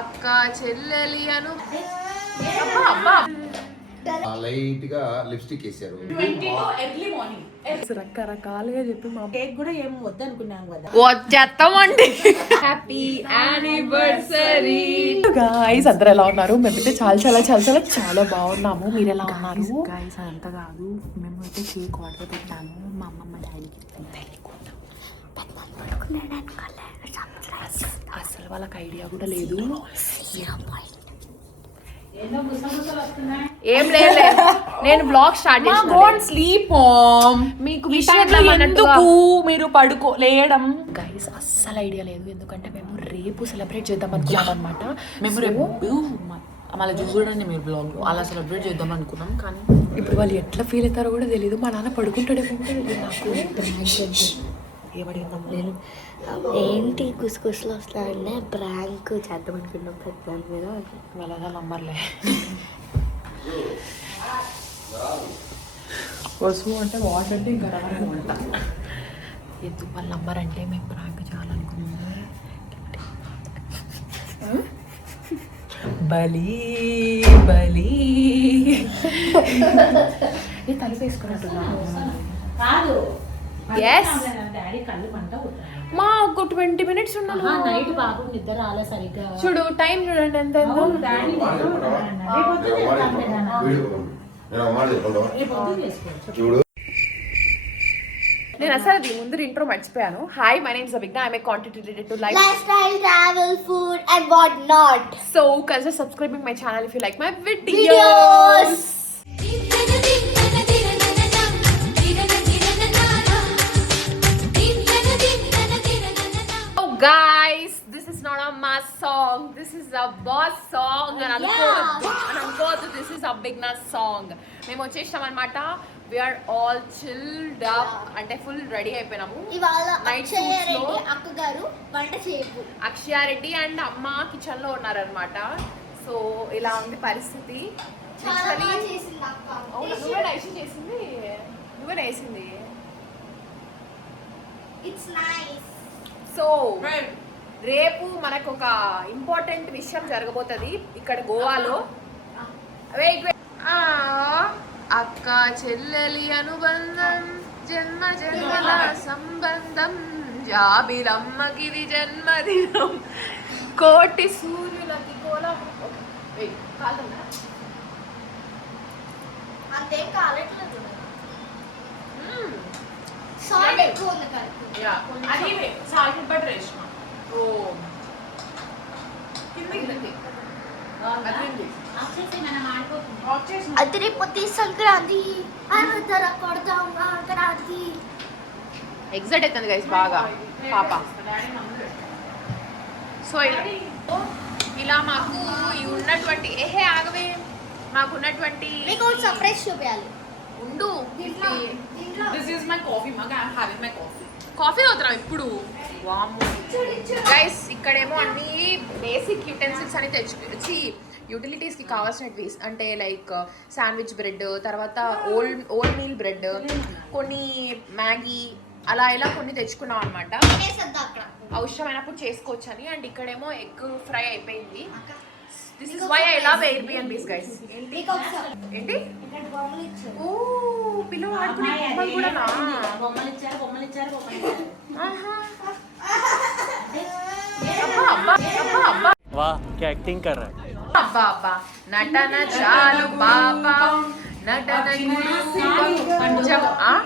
అక్క చెల్లెలి అను లైట్ గా లిప్స్టిక్ వేసారు. రకరకాలుగా చెప్పి మా కేక్ కూడా ఏం వద్దనుకున్నాం కదా. వచ్చేస్తామండి. Happy anniversary guys. అందరూ ఎలా ఉన్నారు? మేమైతే చాలా చాలా చాలా చాలా చాలా బాగున్నాము. మీరు ఎలా ఉన్నారు గైస్? అంత కాదు, మేము అయితే కేక్ ఆర్డర్ పెట్టాము మా అమ్మమ్మ డాడీకి. అసలు వాళ్ళకి ఐడియా కూడా లేదు. ఏం లేదు, నేను బ్లాగ్ స్టార్ట్ చేస్తాను. స్లీప్ మీకు ఎందుకు మీరు లేయడం. గైస్ అస్సలు ఐడియా లేదు, ఎందుకంటే మేము రేపు సెలబ్రేట్ చేద్దాం అనుకున్నాం అనమాట. మేము రేపు మళ్ళీ చూడండి మీరు బ్లాగ్ అలా సెలబ్రేట్ చేద్దాం అనుకున్నాం, కానీ ఇప్పుడు వాళ్ళు ఎట్లా ఫీల్ అవుతారో కూడా తెలియదు. మా నాన్న పడుకుంటాడేమో నాకు. ఏమడిగిందాం నేను ఏంటి గుసగుసలు వస్తాయంటే ప్రాంక్ చేద్దాం అనుకున్నాం పెద్ద మీద. వాళ్ళ నమ్మర్లే. వస్తువు అంటే వాష్ అంటే ఇంకా రావంట. ఎందుకు వాళ్ళ నంబర్ అంటే మేము ప్రాంక్ చేయాలనుకున్నాము. బలి బలి ఏ తలుపు వేసుకున్నట్టున్నా. మా ఒక 20 minutes ఉన్నాను. నైట్ బాబు నిద్ర రాలే సరిగ్గా. చూడు టైం చూడండి ఎంత. నేను అసలు అది ముందు ఇంట్రో మర్చిపోయాను. Hi, my name Abhigna. I'm a content related to lifestyle, travel, food and what not. So consider subscribing my channel if you like my videos. Oh guys, this is not a mass song. This is a boss song. And అనుకోవద్దు, this is Abhigna's song. మేము వచ్చేసాం అన్నమాట. We are all chilled up. అంటే full ready అయిపోయినాము. ఇవాళ అక్షయ రెడ్డి అక్క గారు వంట చేయకు. అక్షయ రెడ్డి అండ్ అమ్మ కిచెన్ లో ఉన్నారనమాట. సో ఇలా ఉంది పరిస్థితి. నువ్వే డైషన్ చేసింది, నువ్వే వేసింది. సో రేపు మనకు ఒక ఇంపార్టెంట్ విషయం జరగబోతుంది ఇక్కడ గోవాలో. అక్క చెల్లెలి అనుబంధం, జన్మ జన్మల సంబంధం, జాబిలమ్మకిది జన్మదినం, కోటి సూర్యులకి కోలం. అంతే కాలేట్లేదు. అతిరిపోతే సంక్రాంతి సంక్రాంతి ఎగ్జైట్ అవుతుంది గైస్ బాగా పాప. సో ఇలా మాకు ఉన్నటువంటి ఆగవే మాకున్నటువంటి సర్ప్రైజ్ చూపించాలి. ఉండు. This is my coffee mug. I am having my coffee. Coffee తాగుతున్నాం ఇప్పుడు. గైస్ ఇక్కడేమో అన్ని బేసిక్ యూటెన్సిల్స్ అని తెచ్చి యూటిలిటీస్కి కావాల్సినవి, అంటే లైక్ శాండ్విచ్ బ్రెడ్, తర్వాత ఓల్ మీల్ బ్రెడ్, కొన్ని మ్యాగీ, అలా ఇలా కొన్ని తెచ్చుకున్నాం అనమాట. అవసరమైనప్పుడు చేసుకోవచ్చు అని. అండ్ ఇక్కడేమో ఎగ్ ఫ్రై అయిపోయింది. This is why I love Airbnbs guys. ఏంటి? ఓ పిల్లలు ఆడుకునే బొమ్మలు కూడానా? బొమ్మలు ఇచ్చారు. ఆహా. అబ్బా वाह क्या एक्टिंग कर रहा है. అబ్బా నటన చాలు బాబా, నటన కొంచెం.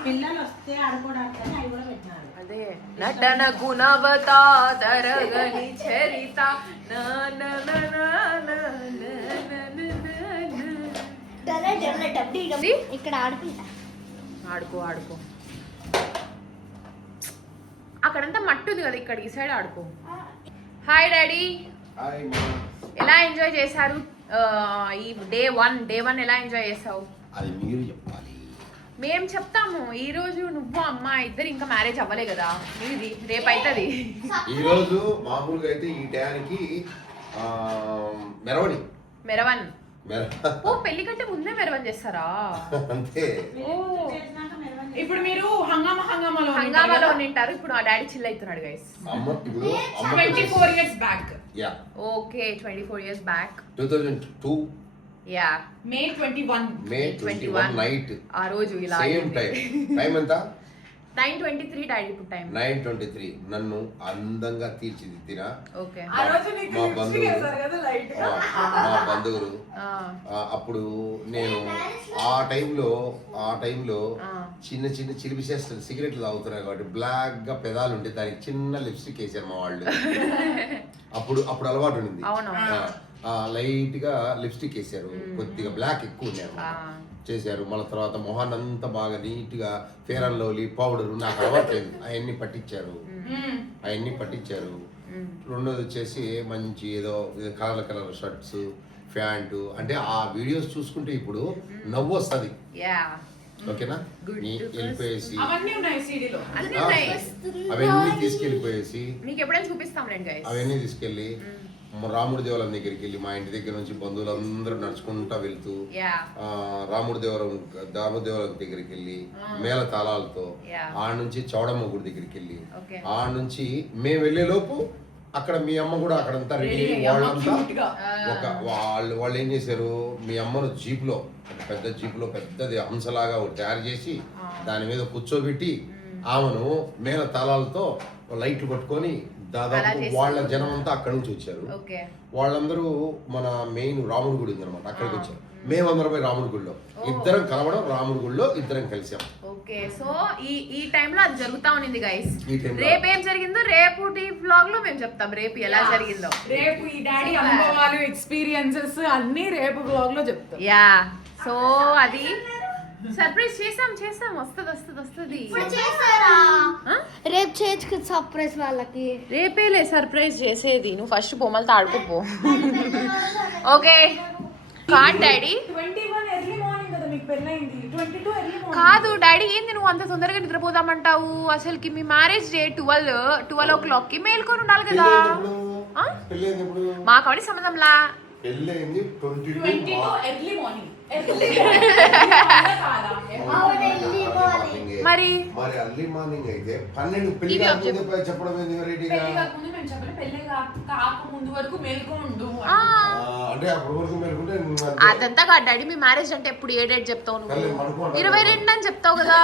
పిల్లలు వస్తే ఆడుకోవడానికి అవి కూడా పెట్టినారు. అదే నటన గుణవతా తరగని చరిత. ఇక్కడ ఆడుకుంటా. ఆడుకో. అక్కడంతా మట్టి ఉంది కదా, ఇక్కడ ఈ సైడ్ ఆడుకో. హాయ్ డాడీ, ఎలా ఎంజాయ్ చేశారు ఈ డే వన్ ఎలా ఎంజాయ్ చేసావు? అది మీరు చెప్పాలి. మేము చెప్తాము. ఈ రోజు నువ్వు అమ్మ ఇద్దరు ఇంకా మ్యారేజ్ అవ్వలే కదా, మీది రేపు అవుతుంది. ఈ రోజు మామూలుగా అయితే ఈ టయానికి మెరవన్ ఓ పెళ్లి కంటే ముందే మెరవన్ చేస్తారా? అంతే. ఇప్పుడు మీరు హంగామాలో హంగామాలో ఉంటారు. ఇప్పుడు ఆ డాడీ చిల్ అవుతున్నాడు గైస్. అమ్మ ఇప్పుడు 24 years back. Yeah okay 24 years back. 2002 yeah May 21. మే 21 నైట్ ఆ రోజు ఇలా సేమ్ టైం ఎంత 9:23 డాడీ ఇప్పుడు టైం. 9:23 నన్ను అందంగా తీర్చిదిద్దిన ఓకే ఆ రోజు నీకు మా లిప్స్టిక్ వేశారు కదా లైట్ గా. మా బంధువులు అప్పుడు నేను ఆ టైంలో చిన్న చిన్న చిలిపి చేస్తారు సిగరెట్లు తాగుతున్నాయి కాబట్టి బ్లాక్ గా పెదాలు ఉంటే దానికి చిన్న లిప్స్టిక్ వేసారు మా వాళ్ళు. అప్పుడు అలవాటు ఉండింది. లైట్ గా లిప్స్టిక్ వేసారు, కొద్దిగా బ్లాక్ ఎక్కువ ఉన్నాయి చేశారు. మళ్ళీ తర్వాత మొహాన్ని అంతా బాగా నీట్ గా ఫేర్ అండ్ లవ్లీ పౌడర్ నాకు అలవాట్లేదు అవన్నీ పట్టించారు. రెండోది వచ్చేసి మంచి ఏదో కలర్ షర్ట్స్ ప్యాంటు. అంటే ఆ వీడియోస్ చూసుకుంటే ఇప్పుడు నవ్వు వస్తుంది. ఓకేనా వెళ్ళిపోయేసి అవన్నీ తీసుకెళ్ళిపోయేసి మీకు ఎప్పుడైనా చూపిస్తాంలేండి గైస్. అవన్నీ తీసుకెళ్ళి రాముడి దేవాలయం దగ్గరికి వెళ్ళి మా ఇంటి దగ్గర నుంచి బంధువులందరూ నడుచుకుంటా వెళ్తూ రాముడి దేవాలయం దగ్గరికి వెళ్ళి మేళ తాళాలతో ఆడ నుంచి చౌడమ్మ గుడి దగ్గరికి వెళ్ళి ఆడ నుంచి మేము వెళ్ళే లోపు అక్కడ మీ అమ్మ కూడా అక్కడంతా రెడీ వాళ్ళంతా వాళ్ళు ఏం చేశారు, మీ అమ్మను జీపులో పెద్ద జీపులో పెద్దది హంసలాగా తయారు చేసి దాని మీద కూర్చోబెట్టి ఆమెను మేళ తాళాలతో లైట్లు పట్టుకొని దాదాపు వాళ్ళ జనం అంతా అక్కడి నుంచి వచ్చారు. వాళ్ళందరూ మన మెయిన్ రాముడి గుడి ఉంది అనమాట, అక్కడికి వచ్చారు. మేమందరం పోయి రాముడి గుడిలో ఇద్దరం కలవడం, రాముడి గుడిలో ఇద్దరం కలిసాం. ఓకే సో ఈ టైంలో అది జరుగుతా ఉంది గైస్. రేపు ఏం జరిగిందో రేపు వ్లాగ్ లో మేము చెప్తాం, రేపు ఎలా జరిగిందో. రేపు ఈ డాడీ అనుభవాలు ఎక్స్పీరియన్సెస్ అన్ని రేపు వ్లాగ్ లో చెప్తాం. యా సో అది సర్ప్రైజ్ చేసాం వస్తుంది. రేపు చేయొచ్చు సర్ప్రైజ్ వాళ్ళకి. రేపేలే సర్ప్రైజ్ చేసేది, నువ్వు ఫస్ట్ బొమ్మలతో ఆడుకోపో. ఓకే కాదు డాడీ. 21 ఎర్లీ మార్నింగ్ కదా మీకు పెళ్ళైంది, 22 ఎర్లీ మార్నింగ్ కాదు డాడీ, ఏంది నువ్వు అంత తొందరగా నిద్రపోదామంటావు? అసలుకి మీ మ్యారేజ్ డే 12 o'clock కి మేల్కొని ఉండాలి కదా. మాకు అవన్నీ సంబంధంలా. పెళ్ళైంది 22 ఎర్లీ మార్నింగ్. మరి అర్లీ మార్నింగ్ అయితే 12 పెళ్లి చెప్పడం అంటే అప్పటి వరకు మేలుకుంటే అదంతా కాదు డాడీ. మీ మ్యారేజ్ అంటే ఎప్పుడు ఏ డేట్ చెప్తావు నువ్వు? 22 అని చెప్తావు కదా.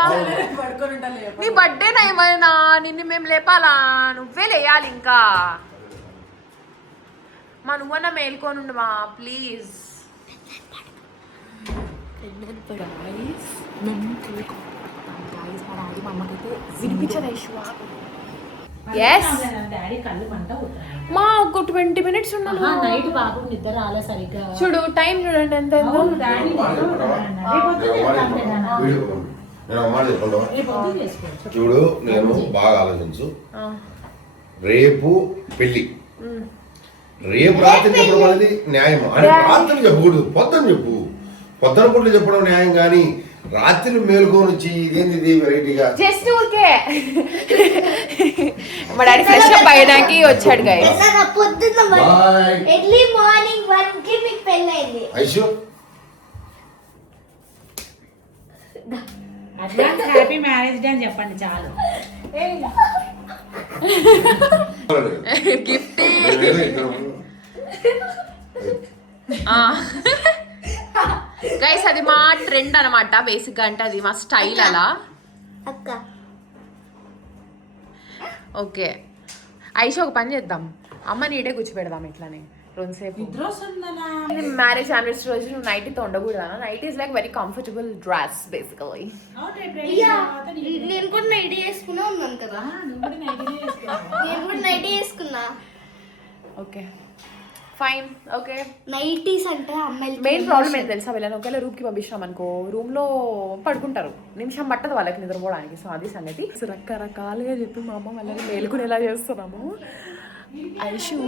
నీ బర్త్డే నా ఏమైనా నిన్ను మేము లేపాలా? నువ్వే లేయాలి ఇంకా. మా నువ్వన్నా మేల్కొని ఉండమా ప్లీజ్. మా ఒక 20 minutes ఉన్నాను. నైట్ బాబు నిద్ర రాలే సరిగ్గా. చూడు టైం చూడండి ఎంత. చూడు నేను బాగా ఆలోచించు. రేపు పెళ్లి, రేపు రాత్రి చెప్పడం అనేది న్యాయం. అంటే రాత్రి చెప్పకూడదు, పొద్దున పూటలు చెప్పడం న్యాయం. కానీ రాత్రి మేలుకొని వచ్చి ఇదేంది వెరైటీగా జస్ట్ ఊరికే మా డాడీ ఫ్రెష్ అప్ అయ్యడానికి వచ్చాడు గైస్. పొద్దున్న ఎర్లీ మార్నింగ్ 1 కి మీకు పెళ్ళైంది. Aishu advance happy marriage day అని చెప్పండి చాలు. గిఫ్ట్ గైస్ అది మా ట్రెండ్ అనమాట బేసిక్ గా. అంటే అది మా స్టైల్ అలా. ఓకే ఐషా ఒక పని చేద్దాం, అమ్మ నీడే కూర్చోపెడదాం ఇట్లానే రెండుసేపు. మ్యారేజ్ యానివర్సరీ రోజు నువ్వు నైటీతో ఉండకూడదా? Night is like very comfortable dress basically. నేను కూడా నైటీ వేసుకున్నా ఉన్నాను కదా. నేను కూడా నైటీ వేసుకున్నా. Okay fine. ఓకే నైటీస్ అంటే అమ్మాయిలు మెయిన్ ప్రాబ్లం ఏంటి తెలుసా? వీళ్ళని ఒకవేళ రూమ్కి పంపించినాం అనుకో, రూమ్లో పడుకుంటారు, నిమిషం పట్టదు వాళ్ళకి నిద్రపోవడానికి. సో అది సంగతి. రకరకాలుగా చెప్పి మా అమ్మ వాళ్ళని మేలుకునేలా చేస్తున్నాము. ఐషు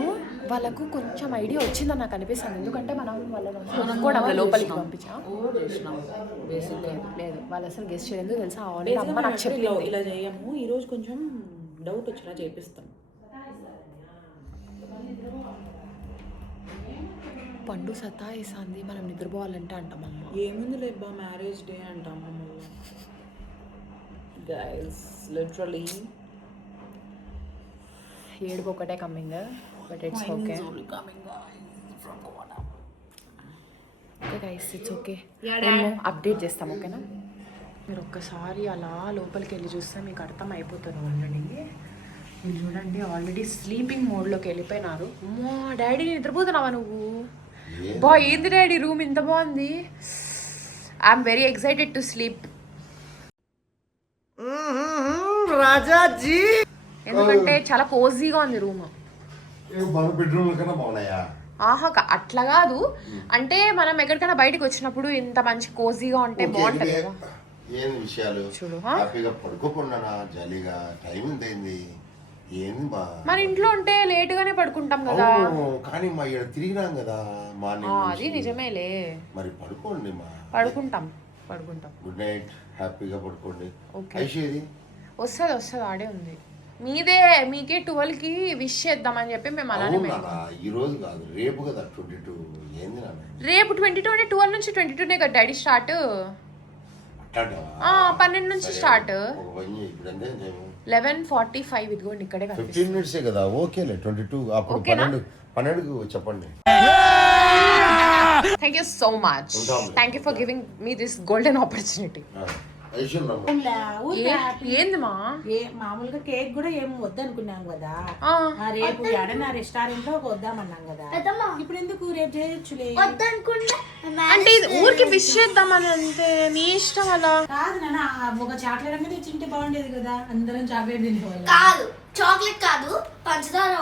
వాళ్ళకు కొంచెం ఐడియా వచ్చిందని నాకు అనిపిస్తుంది. ఎందుకంటే మనం వాళ్ళని లోపలికి పంపించాం. లేదు వాళ్ళు అసలు గెస్ట్ చేయలేదు తెలుసా. అమ్మ నాకు చెప్పింది ఇలా చేయము, ఈరోజు కొంచెం డౌట్ వచ్చినా చేపిస్తాం. పండు సతాయిస్తుంది మనం నిద్రపోవాలంటే అంటాం అమ్మ. ఏముంది లేబ్బా మ్యారేజ్ డే అంటాం. గైస్ లిటరలీ ఏడుపు ఒకటే coming but it's okay okay guys it's okay మేము అప్డేట్ చేస్తాం ఓకేనా మీరు ఒక్కసారి అలా లోపలికి వెళ్ళి చూస్తే మీకు అర్థం అయిపోతుంది ఆల్రెడీ మీరు చూడండి ఆల్రెడీ స్లీపింగ్ మోడ్లోకి వెళ్ళిపోయినారు అమ్మా డాడీ నిద్రపోతున్నావా నువ్వు బా ఏంది డాడీ రూమ్ ఇంత బాగుంది I'm very excited to sleep Rajaji ఎందుకంటే చాలా కోజీగా ఉంది రూమ్ మన బెడ్రూమ్ కన్నా బాగున్నాయా ఆహా అట్లా కాదు అంటే మనం ఎక్కడికైనా బయటకు వచ్చినప్పుడు ఇంత మంచి కోజీగా ఉంటే బాగుంటది కదా ఏం విషయాలు చూడు హ్యాపీగా పడుకోకుండా జాలీగా టైం ఎంతైంది ఏంది మా మన ఇంట్లో ఉంటే లేట్ గానే పడుకుంటాం కదా అవును, కానీ మా ఇక్కడ తిరిగినాం కదా మార్నింగ్ అది నిజమేలే మరి పడుకోండి మా పడుకుంటాం గుడ్ నైట్ హ్యాపీగా పడుకోండి ఓకే. ఐషేది వస్తుంది ఆడే ఉంది మీకే 12 కి విష్ చేద్దామని చెప్పి మేము అలానే అవునా ఈ రోజు కాదు రేపు కదా 22 ఏంది నాన్న రేపు 22 అంటే 12 నుంచి 22 కదా డాడీ స్టార్ట్ అట్టాంటావా 12 నుంచి స్టార్ట్ ఒక పని చేయి, ఇప్పుడు ఎంత టైము 11:45 ఇదిగోండి ఇక్కడే 15 minutes కదా ఓకేలే 22 అప్పుడు ఓకేనా? 12కు చెప్పండి thank you so much thank you for giving me this golden opportunity ఐషన్ రమ్మ ఏంది మా మామూలుగా కేక్ కూడా ఏం వద్దనుకున్నాం కదా రేపు ఎడనా రెస్టారెంట్ లో వద్దామన్నాం కదా ఇప్పుడు ఎందుకు రేపు చేయొచ్చులే వద్దనుకుంటే అంటే ఇది ఊరికి విష్ చేద్దామని అంతే మీ ఇష్టం అలా కాదు నాన్న ఒక చాక్లెట్ అనేది తెచ్చింటే బాగుండేది కదా అందరం చాక్లెట్ తినేవాళ్ళం కాదు చాక్లెట్ కాదు పంచదార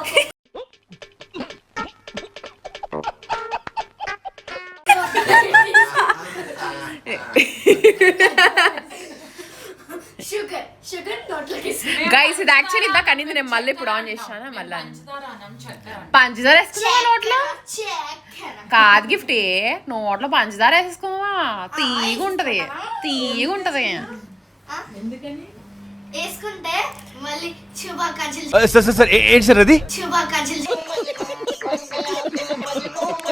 షుగర్ నోట్లోకి గైస్ ఇది యాక్చువల్లీ ఇంత కనింది నేను మళ్ళీ ఇప్పుడు ఆన్ చేశాను మళ్ళీ పంచదార వేసుకున్నావా నోట్లో కాదు గిఫ్ట్ నోట్లో పంచదార వేసుకోవా తీగ ఉంటది ఎందుకని వేసుకుంటే మళ్ళీ శుభాకాంక్షలు సార్ ఏంటి సార్ అది శుభాకాంక్షలు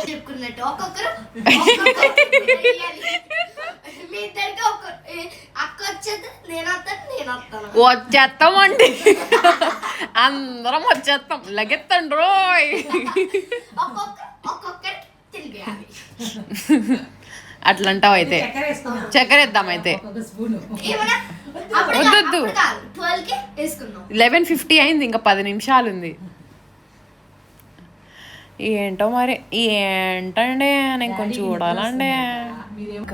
చెప్పుకున్నట్టు ఒక్కొక్కరు మీ ఇద్దరికి అక్క వచ్చేది నేను వస్తాను వచ్చేస్తామండి అందరం వచ్చేస్తాం లగెత్తండి రోయ్ ఒక్కొక్కరికి తిరిగేయాలి అట్లా అంటావు అయితే చక్కెర వేద్దాం అయితే ఒక స్పూన్ ఏమన్నా వద్దొద్దు 12 కి వేసుకున్నాం 11:50 అయింది ఇంకా 10 నిమిషాలు ఉంది ఏంటో మరి ఏంటండి నేను కొంచెం చూడాలండి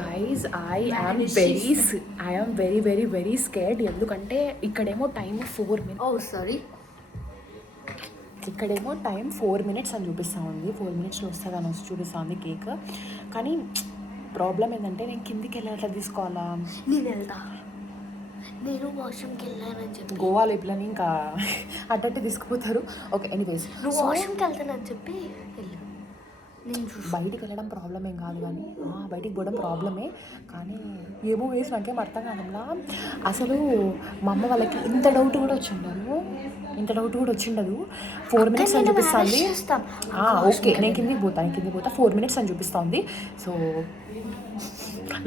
guys I am very very very scared ఎందుకంటే ఇక్కడేమో టైం 4 minutes ఓ సారీ ఇక్కడేమో టైం 4 minutes అని చూపిస్తూ ఉంది 4 minutesలో వస్తుంది అని వచ్చి చూపిస్తుంది కేక్ కానీ ప్రాబ్లం ఏంటంటే నేను కిందికి వెళ్ళి అట్లా తీసుకోవాలా నేను వెళ్తా నేను వాష్రూమ్కి వెళ్ళానని చెప్పి గోవాలో ఇప్పులని ఇంకా అడ్డట్టు తీసుకుపోతారు ఓకే ఎనీవేస్ నువ్వు వాష్రూమ్కి వెళ్తానని చెప్పి వెళ్ళు నేను బయటికి వెళ్ళడం ప్రాబ్లం ఏం కాదు కానీ బయటికి పోవడం ప్రాబ్లమే కానీ ఏమో వేసి నాకేం అర్థం కాదంలా అసలు మా అమ్మ వాళ్ళకి ఇంత డౌట్ కూడా వచ్చిండదు 4 minutes అని చూపిస్తుంది ఓకే నేను కిందికి పోతా 4 minutes అని చూపిస్తుంది సో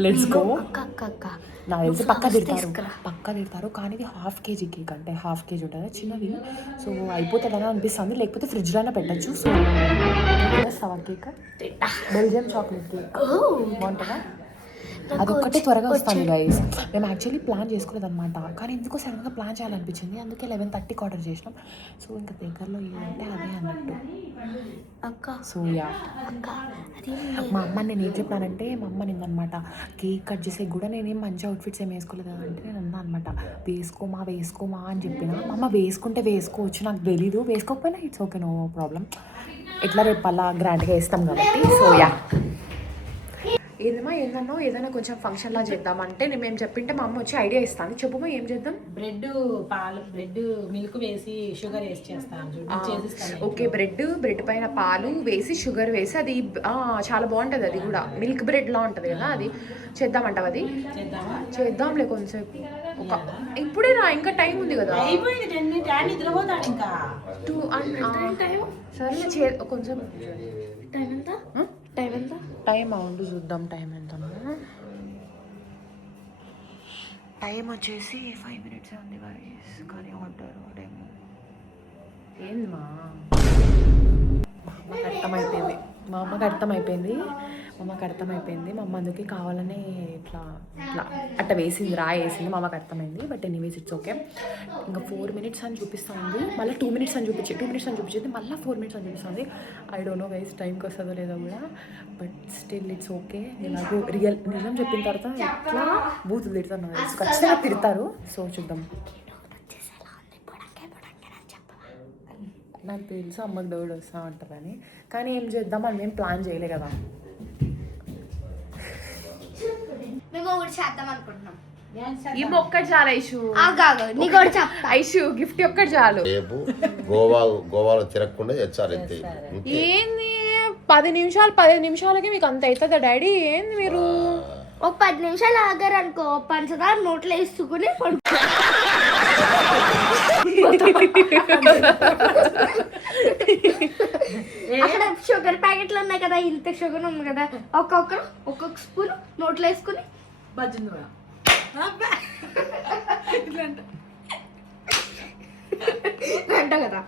లెట్స్ గో అక్క నాకు తెలిసి పక్క తిడతారు కానీ ఇది 1/2 kg కేక్ అంటే 1/2 kg ఉంటుంది చిన్నది సో అయిపోతుందని అనిపిస్తుంది లేకపోతే ఫ్రిడ్జ్లో అయినా పెట్టచ్చు సో వేస్తావా కేక్ బెల్జియం చాక్లెట్ కేక్ బాగుంటుందా అదొక్కటే త్వరగా వస్తుంది గైస్ మేము యాక్చువల్లీ ప్లాన్ చేసుకోలేదు అనమాట కానీ ఎందుకో సడన్గా ప్లాన్ చేయాలనిపించింది అందుకే 11:30కి ఆర్డర్ చేసినాం సో ఇంకా దగ్గరలో ఏదంటే అదే అన్నట్టు అక్క సో యా మా అమ్మ నేను ఏం చెప్పానంటే మా అమ్మ నిందనమాట కేక్ కట్ చేసే కూడా నేనేం మంచి అవుట్ఫిట్స్ ఏం వేసుకోలేదు అంటే నేను అన్నా అనమాట వేసుకోమా అని చెప్పిన మా అమ్మ వేసుకుంటే వేసుకోవచ్చు నాకు తెలీదు వేసుకోకపోయినా ఇట్స్ ఓకే నో ప్రాబ్లం ఎట్లా రేపు అలా గ్రాండ్గా వేస్తాం కాబట్టి సో యా ఏందన్నా ఏదైనా కొంచెం ఫంక్షన్లా చేద్దామంటే మేము చెప్పింటే మా అమ్మ వచ్చి ఐడియా ఇస్తాను చెప్పుమా ఏం చేద్దాం బ్రెడ్ మిల్క్ వేసి షుగర్ వేసి చేస్తాను ఓకే బ్రెడ్ పైన పాలు వేసి షుగర్ వేసి అది చాలా బాగుంటుంది అది కూడా మిల్క్ బ్రెడ్లా ఉంటుంది కదా అది చేద్దామంటావు అది చేద్దాంలే కొంచెంసేపు ఇప్పుడే ఇంకా టైం ఉంది కదా అయిపోయింది 10 minutes నిద్రపోతాడు ఇంకా 2 సరే కొంచెం టైం ఎంత టైం అవును చూద్దాం టైం ఎంత టైం వచ్చేసి 5 minutes ఉంది guys. కానీ ఆర్డర్ వాడేమో ఏంది మా అర్థమైపోయింది. మా అమ్మకి అర్థమైపోయింది. మా అమ్మ అందుకే కావాలని ఇట్లా అట్ట వేసింది, వేసింది. మా అమ్మకి అర్థమైంది. But anyways it's okay. ఇంకా 4 minutes అని చూపిస్తుంది, మళ్ళీ 2 minutes అని చూపించింది, మళ్ళీ 4 minutes అని చూపిస్తుంది. ఐ డోంట్ నో గైస్ టైంకి వస్తుందో లేదో కూడా, బట్ స్టిల్ ఇట్స్ ఓకే. ఎలాగో నిజం చెప్పిన తర్వాత ఎట్లా బూతులు తిడతాను, ఖచ్చితంగా తిడతారు. సో చూద్దాం. నాకు తెలుసు అమ్మకి డౌట్ వస్తూ ఉంటుందని, కానీ ఏం చేద్దాం అని మేము ప్లాన్ చేయలే కదా. మేము ఒకటి చేద్దాం అనుకుంటున్నాం. ఈ ఒక్కటి చాలు ఐషు, నీకు ఒకటి చెప్తా. ఐషు గిఫ్ట్ ఒక్కటి చాలు. రేపు గోవాలో తిరగకుండా తెచ్చారంతే. ఏంది 10 నిమిషాలకి మీకు అంత అవుతుందా డాడీ? ఏంది మీరు ఒక 10 నిమిషాలు ఆగారు అనుకో, పంచదార నోట్లో వేసుకుని అక్కడ షుగర్ ప్యాకెట్లు ఉన్నాయి కదా, ఇంత షుగర్ ఉంది కదా, ఒక్కొక్క స్పూన్ నోట్లో వేసుకుని బజ్జింది కూడా అంట కదా.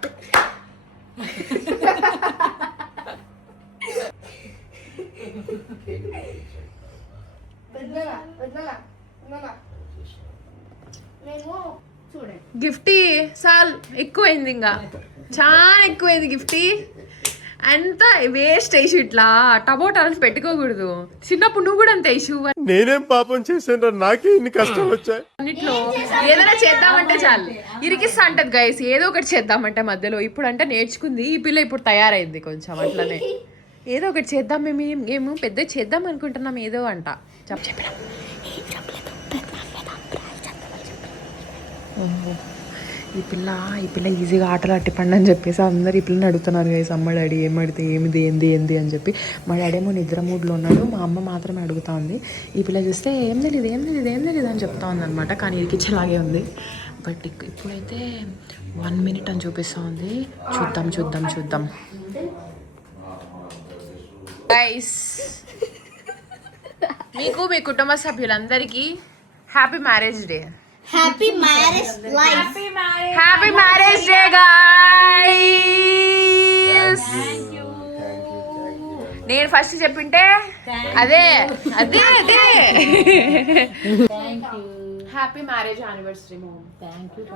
మేము చూడండి గిఫ్టీ సాల్ ఎక్కువైంది, ఇంకా చాలా ఎక్కువైంది గిఫ్టీ. అంత వేస్ట్ ఐషు, ఇట్లా టమోటాలు పెట్టుకోకూడదు. చిన్నప్పుడు నువ్వు కూడా అంతే ఐషు. నేనేం పాపం చేశాను, నాకే ఇన్ని కష్టాలు వచ్చాయి. అన్నిట్లో ఏదైనా చేద్దామంటే చాలు ఇరికిస్తా అంటది గైస్, ఏదో ఒకటి చేద్దామంటే మధ్యలో. ఇప్పుడు అంటే నేర్చుకుంది ఈ పిల్ల, ఇప్పుడు తయారైంది కొంచెం అట్లనే. ఏదో ఒకటి చేద్దాం, మేము పెద్ద చేద్దాం అనుకుంటున్నాం ఏదో అంట. చెప్పినా ఈ పిల్ల ఈజీగా ఆటలు అట్టిపండి అని చెప్పేసి అందరు ఈ పిల్లని అడుగుతున్నారు గైస్. అమ్మ డాడీ ఏం అడిగితే ఏంది అని చెప్పి. మా డాడీ ఏమో నిద్ర మూడ్లో ఉన్నాడు, మా అమ్మ మాత్రమే అడుగుతా ఉంది. ఈ పిల్ల చూస్తే ఏం తెలియదు అని చెప్తా ఉందన్నమాట. కానీ ఇరికిచ్చేలాగే ఉంది. బట్ ఇప్పుడైతే 1 minute అని చూపిస్తూ ఉంది. చూద్దాం గైస్. మీకు మీ కుటుంబ సభ్యులందరికీ happy marriage day. Happy marriage life. Happy marriage day guys. నేను ఫస్ట్ చెప్పింటే అదే హ్యాపీ మ్యారేజ్ యానివర్సరీ మామ్.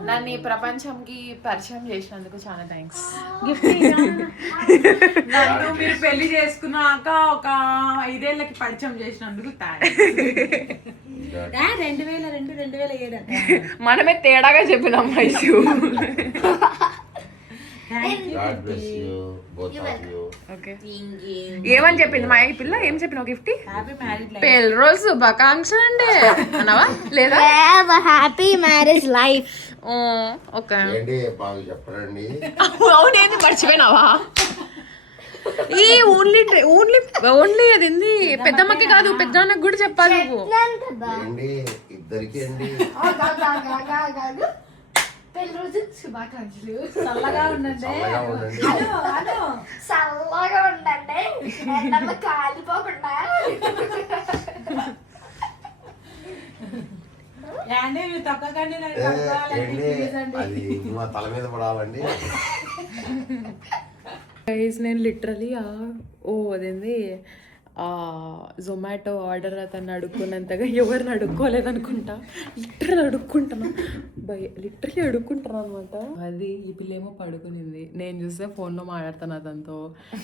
నన్ను ఈ ప్రపంచంకి పరిచయం చేసినందుకు చాలా థ్యాంక్స్. నన్ను మీరు పెళ్లి చేసుకున్నాక ఒక 5 ఏళ్ళకి పరిచయం చేసినందుకు 2007 మనమే తేడాగా చెప్పినాం ఐషు. ఏమని చెప్పింది మా ఈ పిల్ల? ఏం చెప్పినావు గిఫ్ట్? పెళ్లి రోజు శుభాకాంక్షలు అండి అన్నావా లేదా? Happy marriage life. ఓకే చెప్పండి. అవునేది మర్చిపోయినావా? ఈ ఓన్లీ అది పెద్దమ్మకి కాదు, పెద్దమ్మకి కూడా చెప్పాలి నువ్వు. ఇద్దరికి అండి పెళ్లి రోజు శుభాకాంక్షలు. చల్లగా ఉండండి. చల్లగా ఉండండి, ఎండలో కాలిపోకుండా. అది మా తల మీద పడాలండి. నేను లిటరలీ అదేంది జొమాటో ఆర్డర్ అతన్ని అడుక్కున్నంతగా ఎవరిని అడుక్కోలేదనుకుంటా. లిటరలీ అడుక్కుంటాను అనమాట. అది ఈ పిల్లేమో పడుకునింది, నేను చూస్తే ఫోన్లో మాట్లాడుతాను అతనితో.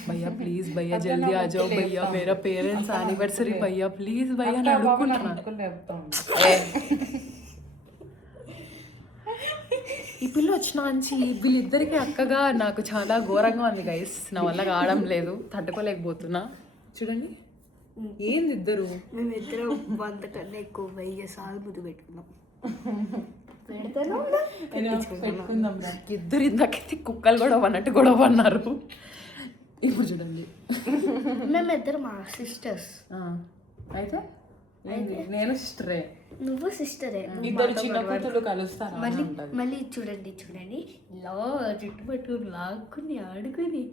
భయ్యా ప్లీజ్ భయ్యా జల్దీ ఆజో భయ్యా, మేరా పేరెంట్స్ యానివర్సరీ భయ్యా ప్లీజ్ భయ్యా అని అడుక్కుంటున్నాను. ఈ పిల్ల వచ్చిన నుంచి వీళ్ళిద్దరికి అక్కగా నాకు చాలా ఘోరంగా ఉంది గైస్. నా వల్ల కావడం లేదు, తట్టుకోలేకపోతున్నా. చూడండి ఏంది ఇద్దరు, మేమిద్దరం 100 కన్నా ఎక్కువ 1000 సార్లు ముద్దు పెట్టుకున్నాం. ఇద్దరు ఇందాకైతే కుక్కలు గొడవ అన్నట్టు గొడవ అన్నారు. ఇప్పుడు చూడండి మేమిద్దరు మా సిస్టర్స్. అయితే నేను సిస్టరే, నువ్వు సిస్టరే. ఇద్దరు చిన్న కూతురు కలుస్తారా? మళ్ళీ చూడండి ఇలా చుట్టు పట్టుకుని లాక్కుని ఆడుకుని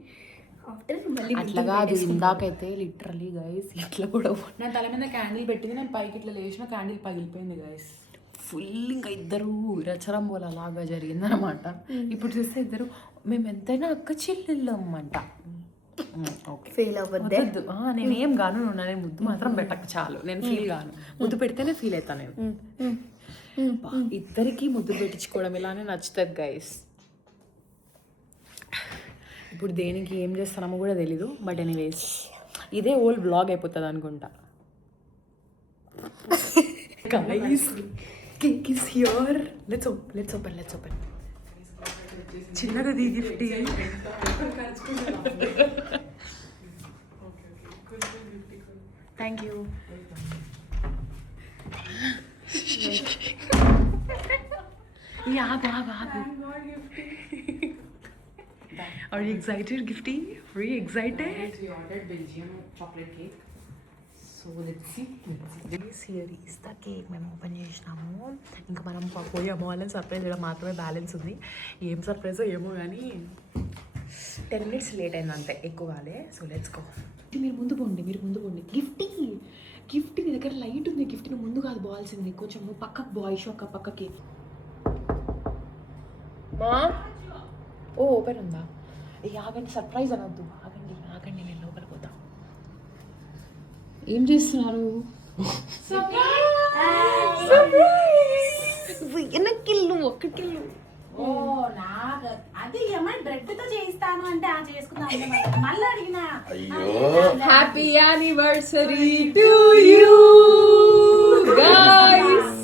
అట్లా కాదు. ఇందాకైతే లిటరలీ గైస్ ఇట్లా కూడా నా తల మీద క్యాండిల్ పెట్టింది, నేను పైకి ఇట్లా లేచిన క్యాండిల్ పగిలిపోయింది గైస్. ఫుల్ ఇంకా ఇద్దరు రచరంబోల లాగా జరిగిందనమాట. ఇప్పుడు చూస్తే ఇద్దరు మేము ఎంతైనా అక్క చెల్లెళ్ళమ్మంట. Okay feel అవ్వద్దే. నేనేం గాను నేను ముద్దు మాత్రం పెట్టక చాలు, నేను ఫీల్ గాను. ముద్దు పెడితేనే ఫీల్ అవుతాను నేను. ఇద్దరికి ముద్దు పెట్టించుకోవడం ఇలానే నచ్చుతుంది గైస్. ఇప్పుడు దేనికి ఏం చేస్తున్నామో కూడా తెలీదు. బట్ ఎనీవేస్ ఇదే ఓల్డ్ బ్లాగ్ అయిపోతుంది అనుకుంటా. Guys cake is here. Let's open. చిన్నగా the gift. Thank you. Are you excited, Gifty? Are you excited? We ordered Belgium chocolate cake. So let's see. This here is the cake. మేము open చేసినాము. ఇంకా మనం పోయాము వాళ్ళని surprise చేయడం మాత్రమే balance ఉంది. ఏం సర్ప్రైజ్ ఏమో కానీ 10 minutes లేట్ అయింది అంతే, ఎక్కువ కాలే. So let's go. మీరు ముందు పోండి. గిఫ్ట్ నీ దగ్గర లైట్ ఉంది. గిఫ్ట్ నువ్వు ముందు కాదు పోవాల్సింది, కొంచెం పక్కకు బాయ్స్ ఒక పక్కకి. మా ఓపెన్ ఉందా? ఆగండి, సర్ప్రైజ్ అనొద్దు. ఆగండి నేను లోపలికి పోతా. ఏం చేస్తున్నారు? వెనక్కిల్లు ఒక్కటిల్లు. ఓ నాకు అది ఏమని బ్రెడ్ తో చేయిస్తాను అంటే ఆ చేసుకుందాం మళ్ళీ అడిగినా. Happy anniversary to you guys.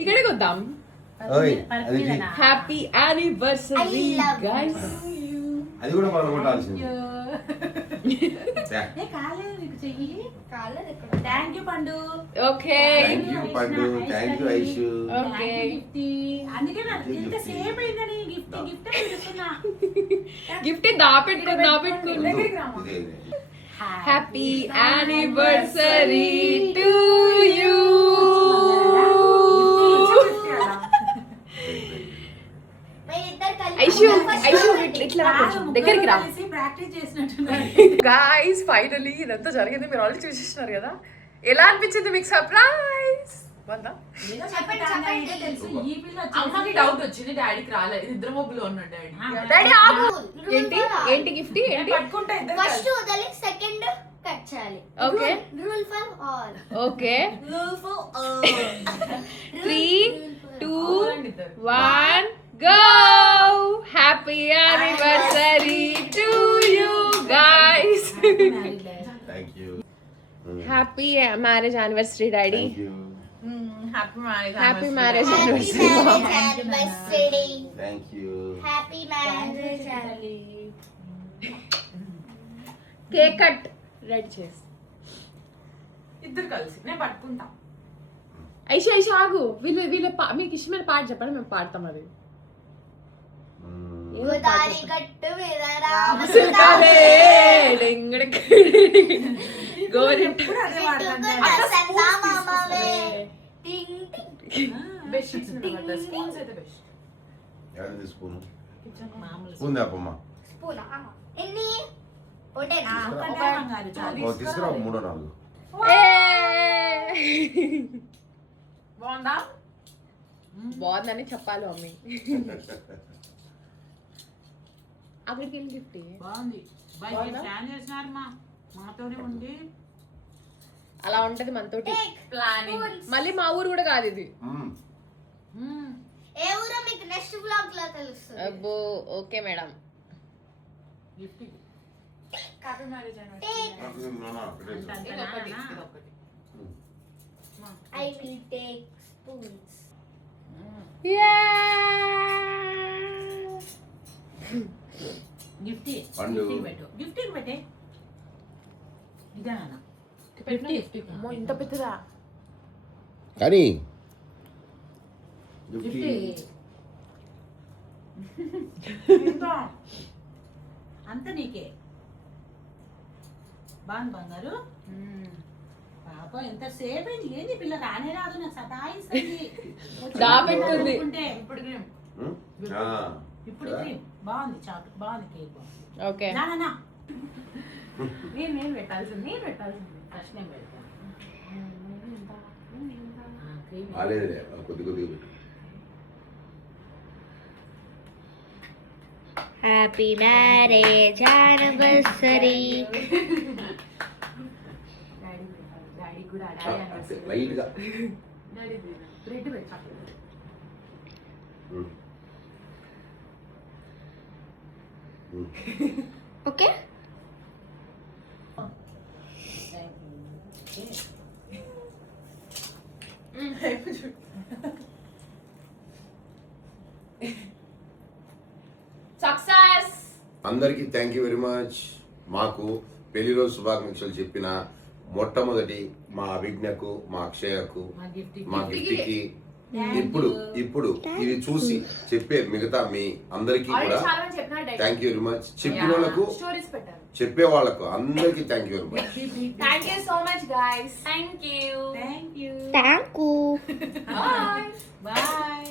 ఇక్కడికి వద్దాం. Happy anniversary guys. అది కూడా మనం కొట్టాల్సింది. కాలేదు నీకు చెయ్యి. కాలేదు. Thank you Pandu. Okay thank you Pandu. Thank you Aishu. Okay అందుకే నాకు ఇంత సేపు అయిందని గిఫ్ట్ పిలుస్తున్నా. గిఫ్ట్ దాపెట్టుకో. Happy anniversary to you. దగ్గరికి రా. ప్రాక్టీస్ చేసినట్టున్నారు. గాయ్స్ ఫైనలీ ఇదంతా జరిగింది. మీరు ఆల్రెడీ చూసేస్తున్నారు కదా. ఎలా అనిపించింది మీకు సర్ప్రైజ్? అమ్మకి డౌట్ వచ్చింది, డాడీకి రాలేదు. ఇద్దరు మొబ్బులో ఉన్నాడు డాడీ. ఆగు. ఏంటి గిఫ్ట్? పట్టుకుంటే ఫస్ట్ వదలి సెకండ్ కట్ చేయాలి. Okay rule for all. Okay rule for all. 3, 2, 1 go. Happy anniversary to you guys. Thank you. Happy marriage anniversary daddy. Thank you. Happy marriage Happy anniversary. marriage anniversary. Thank you. Happy marriage anniversary. Cake cut ready చేసి ఇద్దరు కలిసి నేను పట్టుకుంటా. ఐషు ఆగు. వీళ్ళ మీకు ఇష్టమైన పాట చెప్పండి, మేము పాడతాం. అది గోదారి గట్టు మీద స్పూన్ దాపమ్మా. ఎన్ని తీసుకురా 3 4. బాగుందా? బాగుందని చెప్పాలి మమ్మీ. అక్కడికి వెళ్ళి గిఫ్ట్ బాగుంది. ప్లాన్ చేసినారు మాతోనే ఉండి. అలా ఉంటది మనతోటి ప్లానింగ్. మళ్ళీ మా ఊరు కూడా కాదు ఇది. ఏ ఊరో మీకు నెక్స్ట్ వ్లాగ్ లో తెలుస్తుంది. అబ్బో okay madam. Gift happy marriage I will take spoons. Gift పండు. గిఫ్ట్ పెట్టే ఇదా ఇంత పెద్దదా కానీ అంత నీకే. బాగుంది బంగారు. పాప ఎంత సేపు అయింది. ఏంది పిల్ల రానే రాదు, నాకు సతాయిస్తుంది. దాపెట్టుకుంది. ఇప్పుడు క్రీమ్ బాగుంది. చాక్లెట్ బాగుంది. కేక్ బాగుంది. ఓకే నేను పెట్టాల్సింది. ఫస్ట్ నేను పెడతాను. రాలేదులే కొద్ది కొద్దిగా పెట్టు. Happy marriage anniversary. డాడీ కూడా అంతే లైట్గా బ్రెడ్ పెట్టా. Okay success. అందరికీ థ్యాంక్ యూ వెరీ మచ్. మాకు పెళ్లి రోజు శుభాకాంక్షలు చెప్పిన మొట్టమొదటి మా అభిజ్ఞకు, మా అక్షయకు, మా గిఫ్ట్కి, ఇప్పుడు ఇది చూసి చెప్పే మిగతా మీ అందరికీ కూడా చాలా మంది చెప్పినారు థ్యాంక్ యూ వెరీ మచ్. చెప్పిన వాళ్ళకు, స్టోరీస్ పెట్టారు. చెప్పే వాళ్ళకు అందరికీ thank you very much. Thank you so much guys. Thank you. Thank you. Thank you. Bye. Bye.